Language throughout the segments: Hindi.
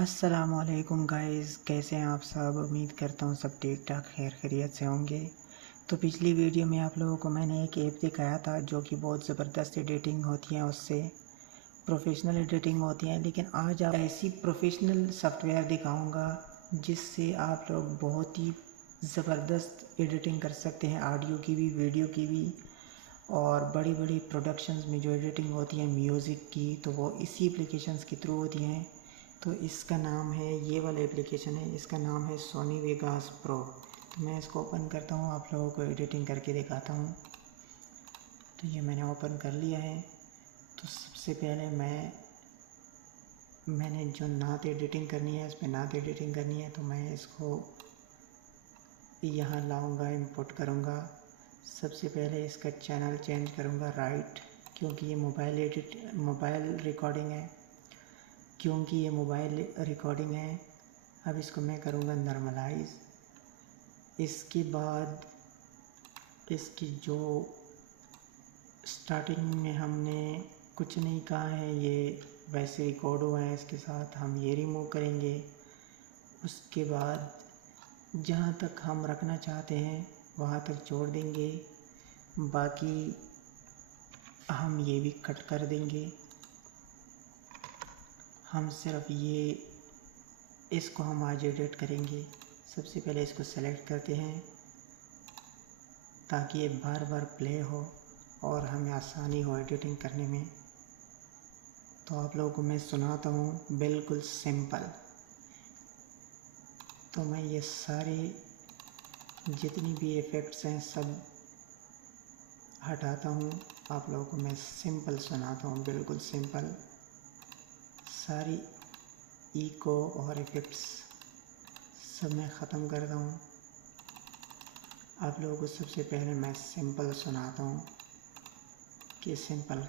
अस्सलामुअलैकुम गाइस, कैसे हैं आप सब। उम्मीद करता हूँ सब ठीक ठाक खैर खैरियत से होंगे। तो पिछली वीडियो में आप लोगों को मैंने एक ऐप दिखाया था जो कि बहुत ज़बरदस्त एडिटिंग होती है, उससे प्रोफेशनल एडिटिंग होती है। लेकिन आज आप ऐसी प्रोफेशनल सॉफ्टवेयर दिखाऊंगा जिससे आप लोग बहुत ही ज़बरदस्त एडिटिंग कर सकते हैं, ऑडियो की भी वीडियो की भी। और बड़ी बड़ी प्रोडक्शंस में जो एडिटिंग होती है म्यूज़िक की, तो वो इसी एप्लीकेशंस के थ्रू होती हैं। तो इसका नाम है, ये वाला एप्लीकेशन है, इसका नाम है सोनी वेगास प्रो। तो मैं इसको ओपन करता हूँ, आप लोगों को एडिटिंग करके दिखाता हूँ। तो ये मैंने ओपन कर लिया है। तो सबसे पहले मैंने जो नात एडिटिंग करनी है, इस पर नात एडिटिंग करनी है, तो मैं इसको यहाँ लाऊंगा, इंपोर्ट करूँगा। सबसे पहले इसका चैनल चेंज करूँगा राइट, क्योंकि ये मोबाइल रिकॉर्डिंग है। अब इसको मैं करूँगा नॉर्मलाइज। इसके बाद इसकी जो स्टार्टिंग में हमने कुछ नहीं कहा है, ये वैसे रिकॉर्ड हुआ है, इसके साथ हम ये रिमूव करेंगे। उसके बाद जहाँ तक हम रखना चाहते हैं वहाँ तक छोड़ देंगे, बाकी हम ये भी कट कर देंगे। हम सिर्फ इसको हम आज एडिट करेंगे। सबसे पहले इसको सेलेक्ट करते हैं ताकि ये बार बार प्ले हो और हमें आसानी हो एडिटिंग करने में। तो आप लोगों को मैं सुनाता हूँ बिल्कुल सिंपल। तो मैं ये सारे जितनी भी इफ़ेक्ट्स हैं सब हटाता हूँ, आप लोगों को मैं सिंपल सुनाता हूँ, बिल्कुल सिंपल। सारी इको और इफ़ेक्ट्स सब मैं ख़त्म करता हूँ। आप लोगों को सबसे पहले मैं सिंपल सुनाता हूँ कि सिंपल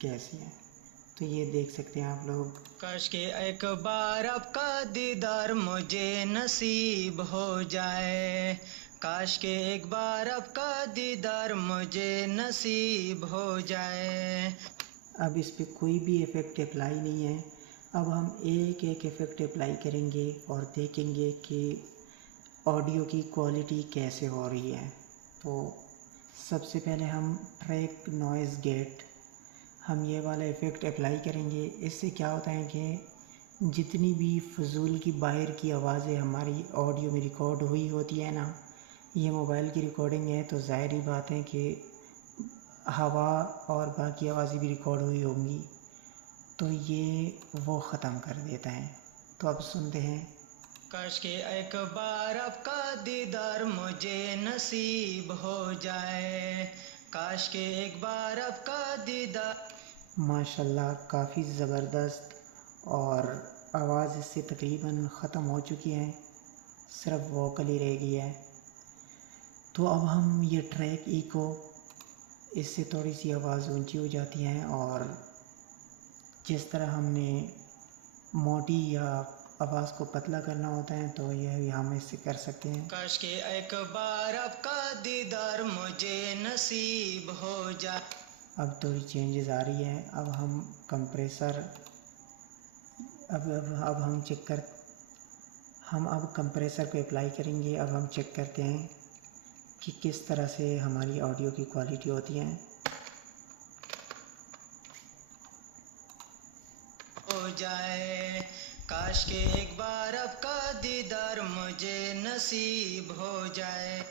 कैसी है। तो ये देख सकते हैं आप लोग। काश के एक बार आपका दीदार मुझे नसीब हो जाए, काश के एक बार आपका दीदार मुझे नसीब हो जाए। अब इस पर कोई भी इफ़ेक्ट अप्लाई नहीं है। अब हम एक एक इफ़ेक्ट अप्लाई करेंगे और देखेंगे कि ऑडियो की क्वालिटी कैसे हो रही है। तो सबसे पहले हम ट्रैक नॉइज़ गेट, हम ये वाला इफ़ेक्ट अप्लाई करेंगे। इससे क्या होता है कि जितनी भी फजूल की बाहर की आवाज़ें हमारी ऑडियो में रिकॉर्ड हुई होती है ना, ये मोबाइल की रिकॉर्डिंग है तो ज़ाहिर ही बात है कि हवा और बाकी आवाज़ें भी रिकॉर्ड हुई होंगी, तो ये वो ख़त्म कर देता है। तो अब सुनते हैं। काश के एक बार आपका दीदार मुझे नसीब हो जाए, काश के एक बार आपका दीदार। माशाल्लाह काफ़ी ज़बरदस्त, और आवाज़ इससे तकरीबन ख़त्म हो चुकी है, सिर्फ वोकल ही रह गई है। तो अब हम ये ट्रैक इको, इससे थोड़ी सी आवाज़ ऊंची हो जाती है, और जिस तरह हमने मोटी या आवाज़ को पतला करना होता है तो यह हम इससे कर सकते हैं। काश के एक बार आपका दीदार मुझे नसीब हो जाए। अब थोड़ी चेंजेस आ रही है। अब हम कंप्रेसर, अब हम अब कंप्रेसर को अप्लाई करेंगे। अब हम चेक करते हैं कि किस तरह से हमारी ऑडियो की क्वालिटी होती है। हो जाए, काश के एक बार आपका दीदार मुझे नसीब हो जाए।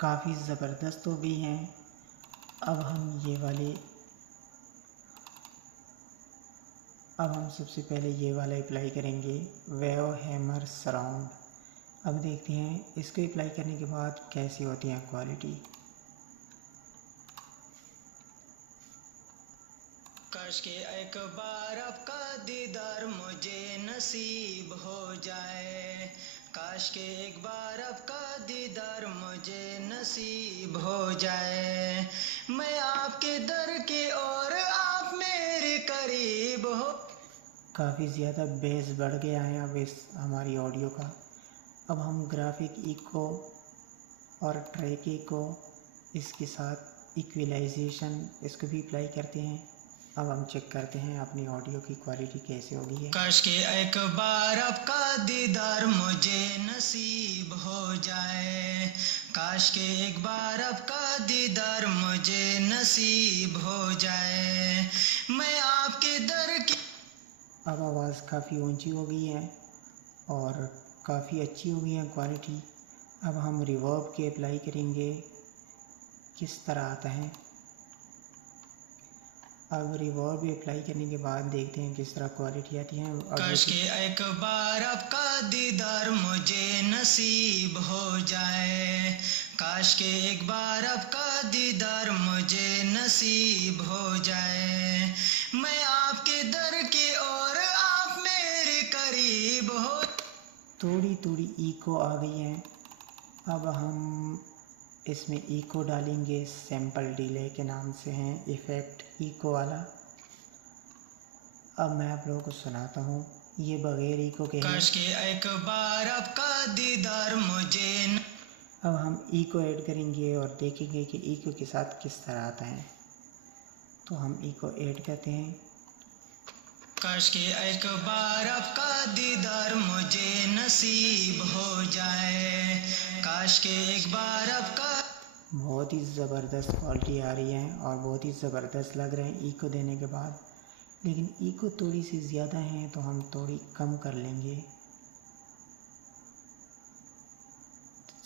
काफ़ी ज़बरदस्त हो गई हैं। अब हम सबसे पहले ये वाला अप्लाई करेंगे, वेव हैमर सराउंड। अब देखते हैं इसको अप्लाई करने के बाद कैसी होती है क्वालिटी। काश के एक बार आपका दीदार मुझे नसीब हो जाए, काश के एक बार आपका दीदार मुझे नसीब हो जाए। मैं आपके दर की और आप मेरे करीब हो। काफ़ी ज़्यादा बेस बढ़ गया है अब इस हमारी ऑडियो का। अब हम ग्राफिक इको और ट्रैक इको, इसके साथ इक्वलाइजेशन, इसको भी अप्लाई करते हैं। अब हम चेक करते हैं अपनी ऑडियो की क्वालिटी कैसे होगी है। काश के एक बार आपका दीदार मुझे नसीब हो जाए, काश के एक बार आपका दीदार मुझे नसीब हो जाए, मैं आपके दर की। अब आवाज़ काफ़ी ऊंची हो गई है और काफ़ी अच्छी हो गई है क्वालिटी। अब हम रिवर्ब के अप्लाई करेंगे, किस तरह आता है। अब रिवर्ब अप्लाई करने के बाद देखते हैं किस तरह क्वालिटी आती है। काश के एक बार आपका दीदार मुझे नसीब हो जाए, काश के एक बार आपका दीदार मुझे नसीब हो जाए, मैं आपके दर की और आप मेरे करीब हो। थोड़ी इको आ गई है। अब हम इसमें इको डालेंगे, सैंपल डिले के नाम से है इफ़ेक्ट इको वाला। अब मैं आप लोगों को सुनाता हूँ, ये बगैर इको के है। काश के एक बार आपका दीदार मुझे। अब हम इको ऐड करेंगे और देखेंगे कि इको के साथ किस तरह आता है। तो हम इको ऐड करते हैं। काश के एक बार आपका दीदार मुझे नसीब हो जाए, काश के एक बार आपका। बहुत ही ज़बरदस्त क्वालिटी आ रही है और बहुत ही ज़बरदस्त लग रहे हैं इको देने के बाद, लेकिन इको थोड़ी सी ज़्यादा है तो हम थोड़ी कम कर लेंगे।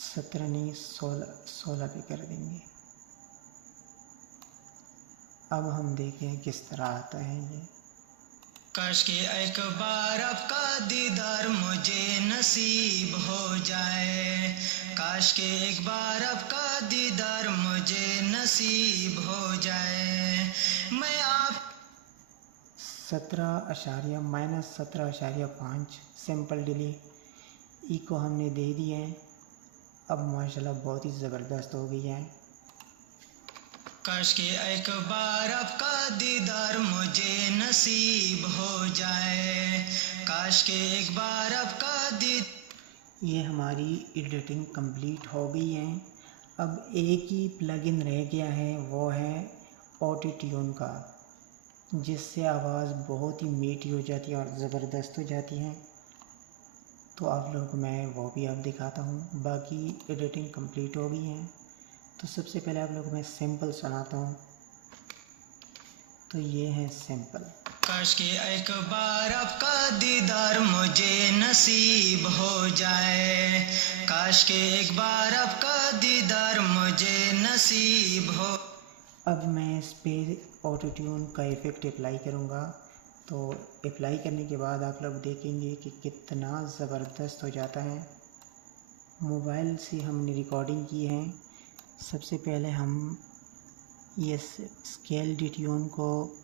17 नहीं 16 पे कर देंगे। अब हम देखें किस तरह आता है ये। काश के एक बार आपका दीदार मुझे नसीब हो जाए, काश के एक बार आपका दीदार मुझे नसीब हो जाए, मैं आप। 17.-5 सिंपल डिले इको हमने दे दी है। अब माशाल्लाह बहुत ही ज़बरदस्त हो गई है। काश के एक बार आपका दीदार मुझे नसीब हो जाए, काश के एक बार आपका ये हमारी एडिटिंग कंप्लीट हो गई है। अब एक ही प्लगइन रह गया है, वो है ऑटो ट्यून का, जिससे आवाज़ बहुत ही मीठी हो जाती है और ज़बरदस्त हो जाती है। तो आप लोग मैं वो भी अब दिखाता हूँ। बाकी एडिटिंग कंप्लीट हो गई है। तो सबसे पहले आप लोग मैं सिंपल सुनाता हूँ। तो ये है सिंपल। काश के एक बार आपका दीदार मुझे नसीब हो जाए, काश के एक बार आपका दीदार मुझे नसीब हो। अब मैं इस पर ऑटो ट्यून का इफ़ेक्ट अप्लाई करूँगा। तो अप्लाई करने के बाद आप लोग देखेंगे कि कितना ज़बरदस्त हो जाता है। मोबाइल से हमने रिकॉर्डिंग की है। सबसे पहले हम ये स्केल डिट्यून को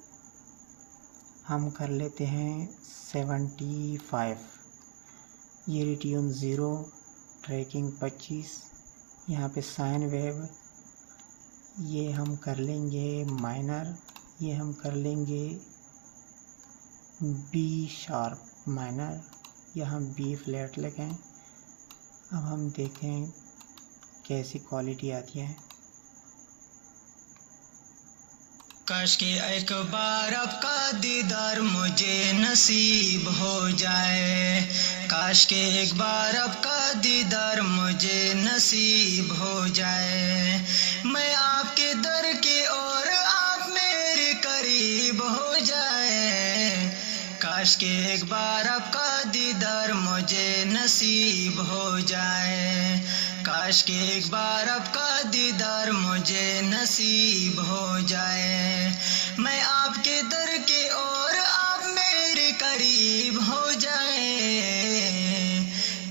हम कर लेते हैं 75, ये रिट्यून 0, ट्रैकिंग 25, यहाँ पे साइन वेव ये हम कर लेंगे माइनर, ये हम कर लेंगे बी शार्प माइनर, यहाँ बी फ्लैट लगाएं। अब हम देखें कैसी क्वालिटी आती है। काश के एक बार आपका दीदार मुझे नसीब हो जाए, काश के एक बार आपका दीदार मुझे नसीब हो जाए, मैं आपके दर के और आप मेरे करीब हो जाए, काश के एक बार आपका दीदार मुझे नसीब हो जाए, काश के एक बार आपका दीदार मुझे नसीब हो जाए, मैं आपके दर के और आप मेरे करीब हो जाए,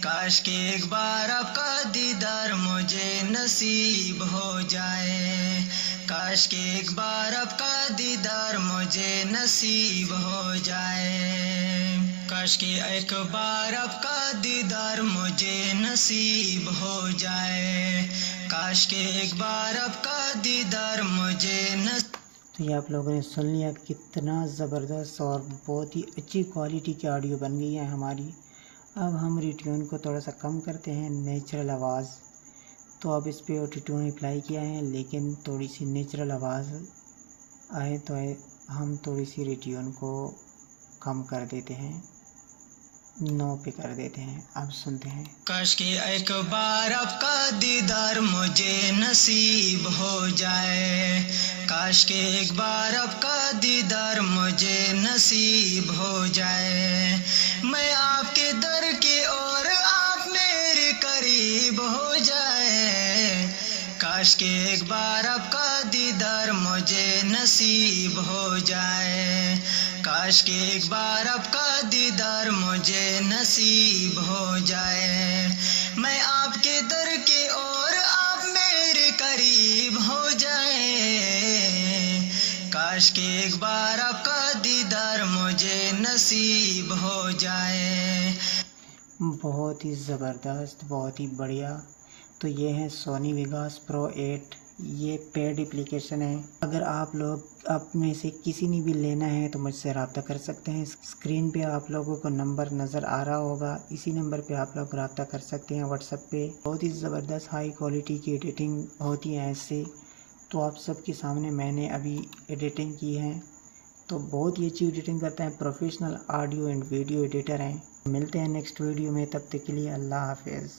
काश के एक बार आपका दीदार मुझे नसीब हो जाए, काश के एक बार आपका दीदार मुझे नसीब हो जाए, काश के एक बार आपका दीदार मुझे नसीब हो जाए, काश के एक बार आपका दीदार मुझे तो ये आप लोगों ने सुन लिया कितना ज़बरदस्त और बहुत ही अच्छी क्वालिटी की ऑडियो बन गई है हमारी। अब हम रिट्यून को थोड़ा सा कम करते हैं, नेचुरल आवाज़। तो अब इस पर ऑटो ट्यून अप्लाई किया है, लेकिन थोड़ी सी नेचुरल आवाज़ आए तो हम थोड़ी सी रेडियन को कम कर देते हैं, 9 पे कर देते हैं। अब सुनते हैं। काश कि एक बार आपका दीदार मुझे नसीब हो जाए, काश कि एक बार आपका दीदार मुझे नसीब हो जाए। मैं आपके दर की ओर, आप मेरे करीब हो जाए। काश कि एक बार आपका दीदार मुझे नसीब हो जाए, काश कि एक बार आपका दीदार मुझे नसीब हो जाए। मैं आपके दर की ओर, आप मेरे करीब हो जाए। काश कि एक बार आपका दीदार मुझे नसीब हो जाए। बहुत ही ज़बरदस्त, बहुत ही बढ़िया। तो ये है सोनी वेगास प्रो 8। ये पेड एप्लीकेशन है। अगर आप लोग आप में से किसी ने भी लेना है तो मुझसे रब्ता कर सकते हैं। स्क्रीन पे आप लोगों को नंबर नज़र आ रहा होगा, इसी नंबर पे आप लोग रब्ता कर सकते हैं व्हाट्सएप पे। बहुत ही ज़बरदस्त हाई क्वालिटी की एडिटिंग होती है ऐसे। तो आप सबके सामने मैंने अभी एडिटिंग की है। तो बहुत ही अच्छी एडिटिंग करता है, professional audio and video editor हैं। मिलते हैं नेक्स्ट वीडियो में, तब तक के लिए अल्लाह हाफिज़।